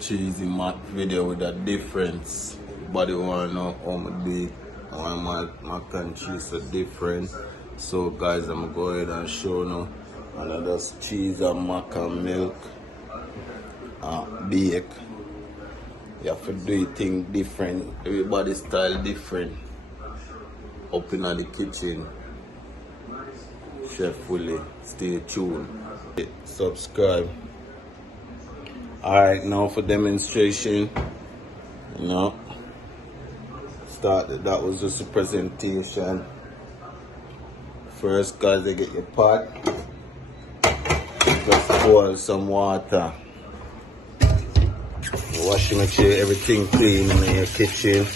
cheesy mac video with a difference. Everybody wanna know how I do it, how my mac and cheese are different. So guys, I'm gonna go ahead and show you. And I just cheese and mac and milk bake. You have to do things different. Everybody's style different. Up in the kitchen. Chef Willie, stay tuned. Subscribe. Alright, now for demonstration. Started. That was just a presentation. First, guys, they get your pot. Just boil some water. Wash, make sure everything clean in your kitchen.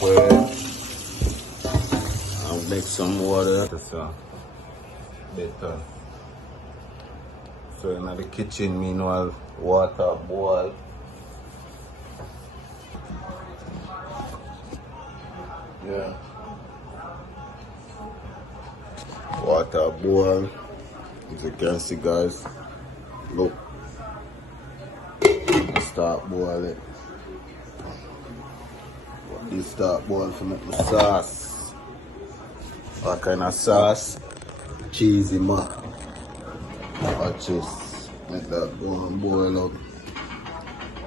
Well, I'll make some water. That's better. So in the kitchen, meanwhile, water boil. Yeah. Water boil. As you can see, guys, look. Start boiling. You start boiling to make the sauce. What kind of sauce? Cheesy mac. Watch this. Make that go and boil up.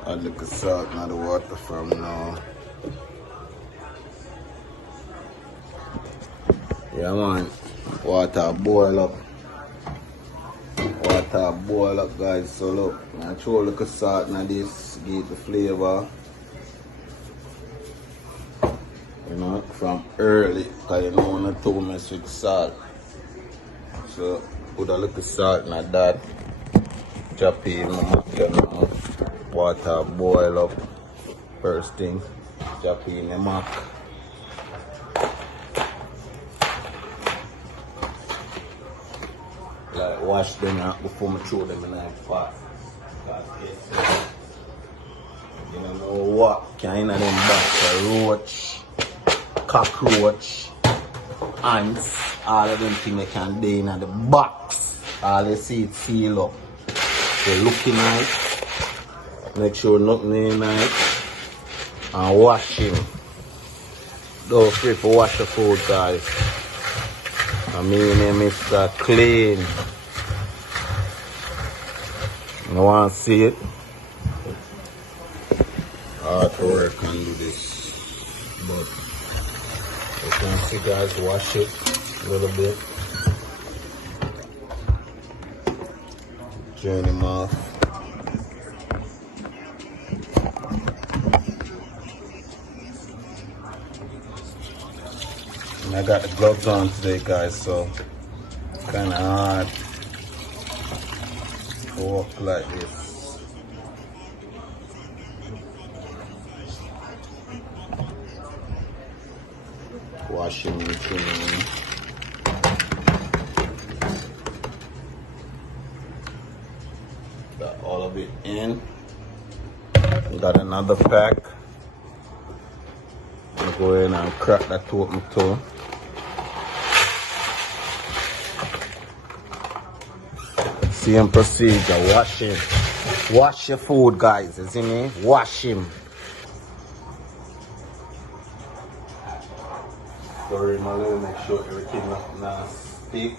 Add a little salt in the water from now. Yeah, man. Water boil up. Water boil up, guys. So look, I throw a little salt in this, get the flavor. From early, because you don't want to mess with salt. So put a little salt in that. Chop in the mac, water boil up. First thing, chop in the mac. Like wash them out before I throw them in the pot. You don't know what kind of them box, roach, cockroach, ants, all of them things they can do in the box. All you see it seal up. So looking nice, make sure nothing in it, and wash him. Don't forget to wash the food, guys. I mean, Mr. Clean. You want to see it? Hard work can do this. But you can see, guys, wash it a little bit. Drain them off. And I got the gloves on today, guys, so it's kind of hard to walk like this. Washing and cleaning. Got all of it in. Got another pack. I'm gonna go in and crack that open too. Same procedure, wash him. Wash your food, guys, you see me? Wash him. Stir him a little, make sure everything not nasty.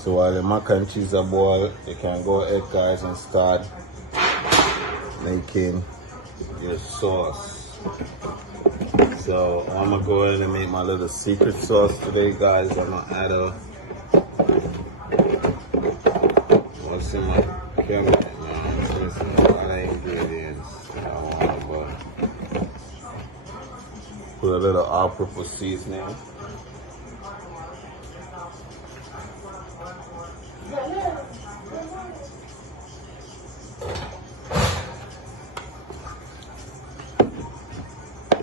So while the mac and cheese are boiled, you can go ahead, guys, and start making your sauce. So I'm gonna go ahead and make my little secret sauce today, guys. I'm gonna add what's in my camera, man? It's missing a lot of ingredients. Put a little all-purpose seasoning.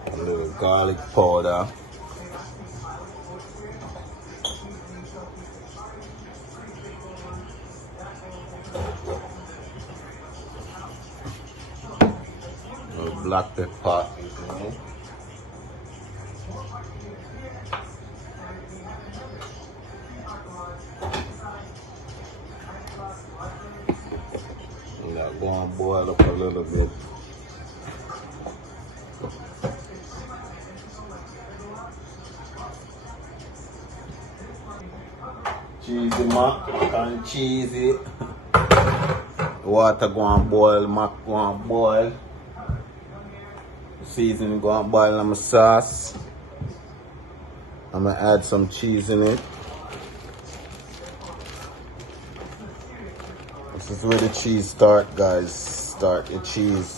A little garlic powder. Black pepper. boil up a little bit. Cheesy mac and cheesy. Water go and boil, mac go and boil. Seasoning go and boil in my sauce. I'm gonna add some cheese in it. This is where the cheese start, guys. Start the cheese.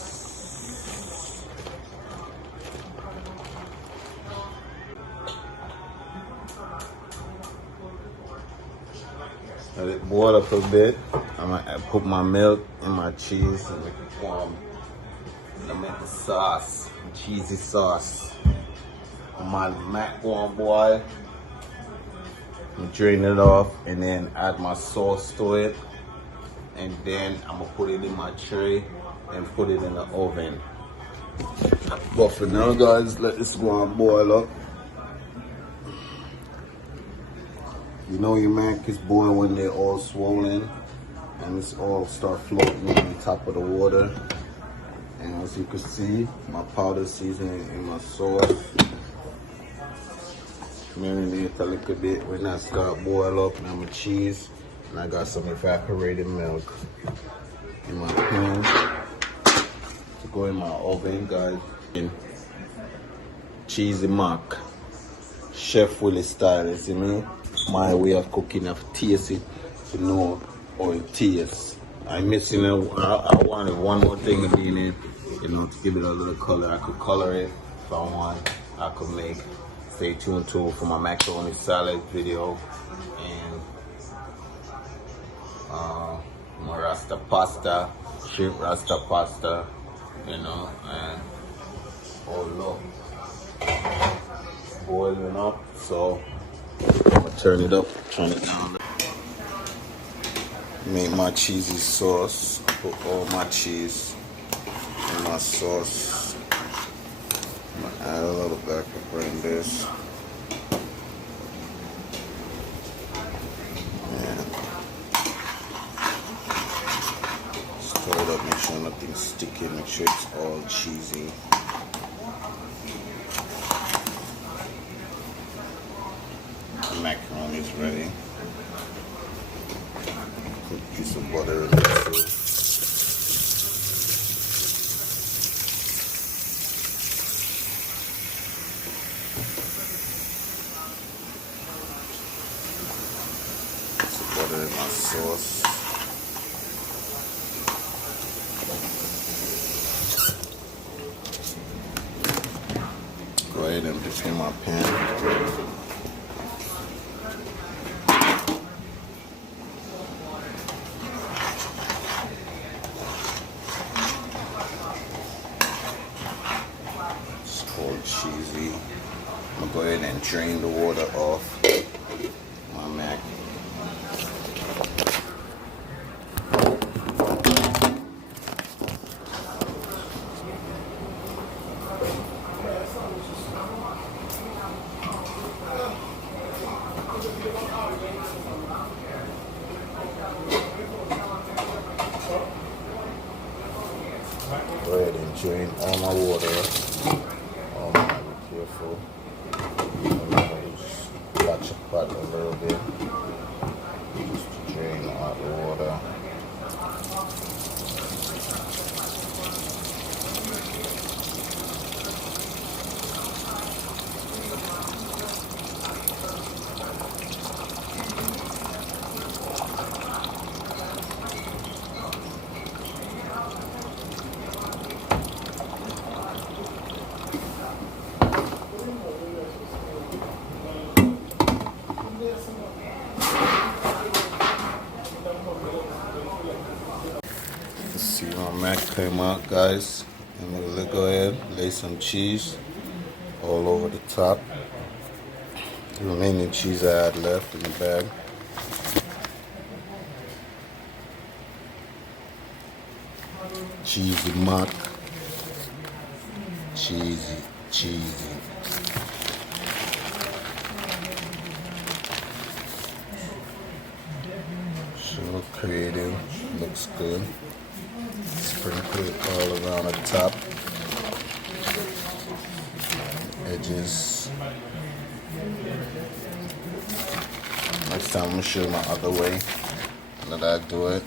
Let it boil up a bit. I'm gonna put my milk and my cheese and make it warm. I'm gonna make the sauce, cheesy sauce. My mac go and boil. Drain it off and then add my sauce to it. And then I'm gonna put it in my tray and put it in the oven. But for now, guys, let this go and boil up. You know your mac is boiled when they're all swollen and it's all start floating on the top of the water. And as you can see, my powder seasoning in my sauce. Marinate a little bit when I start boil up. Now my cheese. And I got some evaporated milk in my pan to go in my oven, guys. Cheesy mac, Chef Willie style, you see me? My way of cooking, I've tasted to know how it tastes. I'm missing I wanted one more thing to be in it, you know, to give it a little color. I could color it if I want. I could make. Stay tuned to for my macaroni salad video and my rasta pasta, shrimp rasta pasta, you know, and look, boiling up. So I'm gonna turn it up, turn it down. Make my cheesy sauce. Put all my cheese in my sauce. I'm gonna add a little black pepper in this. Stir it up, make sure nothing's sticky, make sure it's all cheesy. The macaroni is ready. Put a piece of butter in it too. Put some butter in my sauce. Go ahead and prepare my pan. Cheesy. I'm gonna go ahead and drain the water off my mac. Go ahead and drain all my water. Careful. Just watch your pot a little bit. Just to drain out the water. See my mac came out, guys. I'm gonna go ahead, lay some cheese all over the top. The remaining cheese I had left in the bag. Cheesy mac. Cheesy, cheesy. So creative, looks good. Sprinkle it all around the top. Edges. Next time I'm gonna show you my other way that I do it.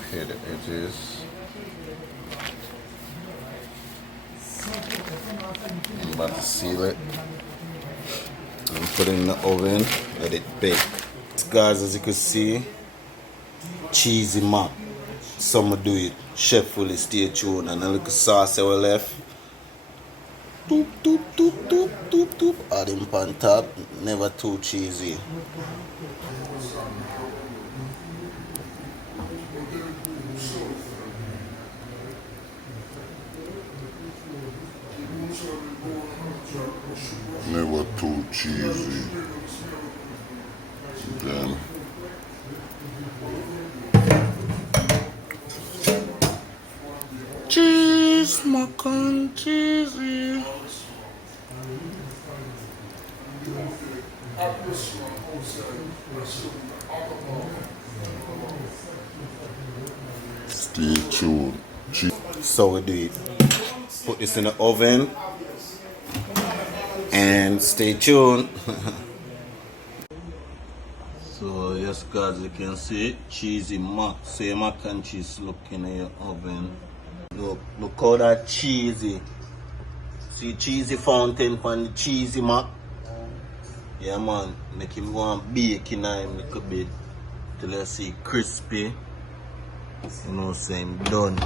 Okay, the edges. I'm about to seal it and put it in the oven, let it bake. Guys, as you can see, cheesy mac. Some will do it. Chef Willie, stay tuned. And a little sauce that we left. Doop, doop, doop, doop, doop, doop. Add him on top. Never too cheesy. Never too cheesy. Then Cheese, mac and cheesy. stay tuned. So we do it. Put this in the oven and stay tuned. So yes guys, you can see cheesy mac. Say mac and cheese looking in your oven. Look how that cheesy. See cheesy fountain from the cheesy mac. Yeah man, make him go and bake in him a little bit till you see crispy. You know, saying done.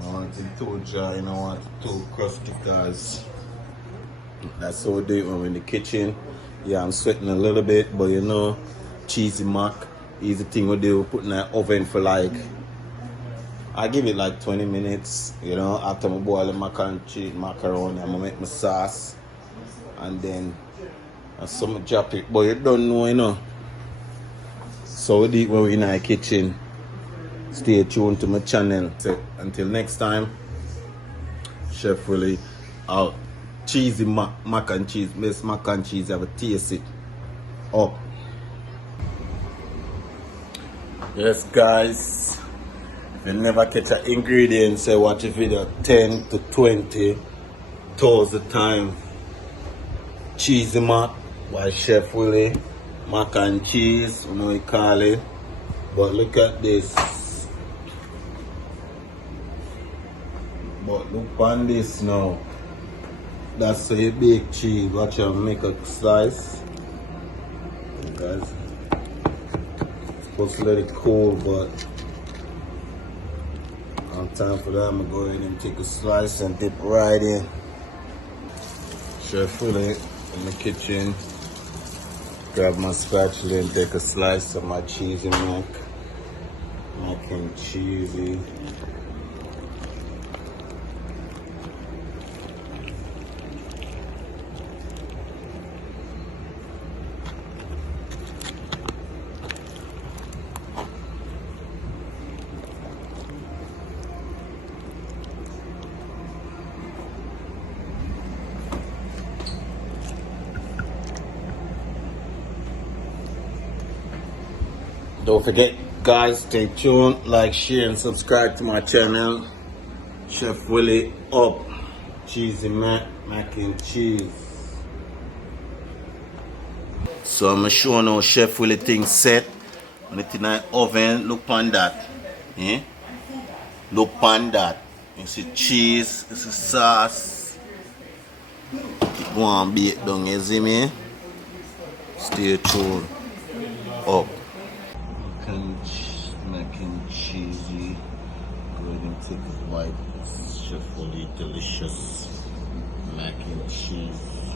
I want it too dry, you know, I want it too crusty guys. That's how we do it when we're in the kitchen. Yeah, I'm sweating a little bit, but you know, cheesy mac, easy thing we do. Put in the oven for like, I give it like 20 minutes, you know, after I boil the macaroni, I'm gonna make my sauce. And then some drop it, but you don't know, you know. So we do it when we're in our kitchen. Stay tuned to my channel. So until next time, Chef Willie out. Cheesy mac and cheese. Best mac and cheese. Have a taste it up. Yes guys, if you never catch an ingredient, say watch a video 10 to 20 towards the time. Cheesy mac by Chef Willie. Mac and cheese, you know we call it. But look at this. But look on this now. That's how you bake cheese. Watch out, make a slice. Guys, supposed to let it cool, but on time for that, I'm gonna go ahead and take a slice and dip right in. Chef Willie in the kitchen. Grab my spatula and take a slice of my cheesy mac and cheesy. Don't forget guys, stay tuned, like, share and subscribe to my channel. Chef Willie up. Cheesy mac and cheese. So I'm showing how Chef Willie thing set. On it in the oven, look on that. Eh? Look on that. You see cheese, you see sauce. Go and bake down, you see me? Stay tuned. Up. Mac and cheesy. Go ahead and take a bite. Chef Willie delicious mac and cheese.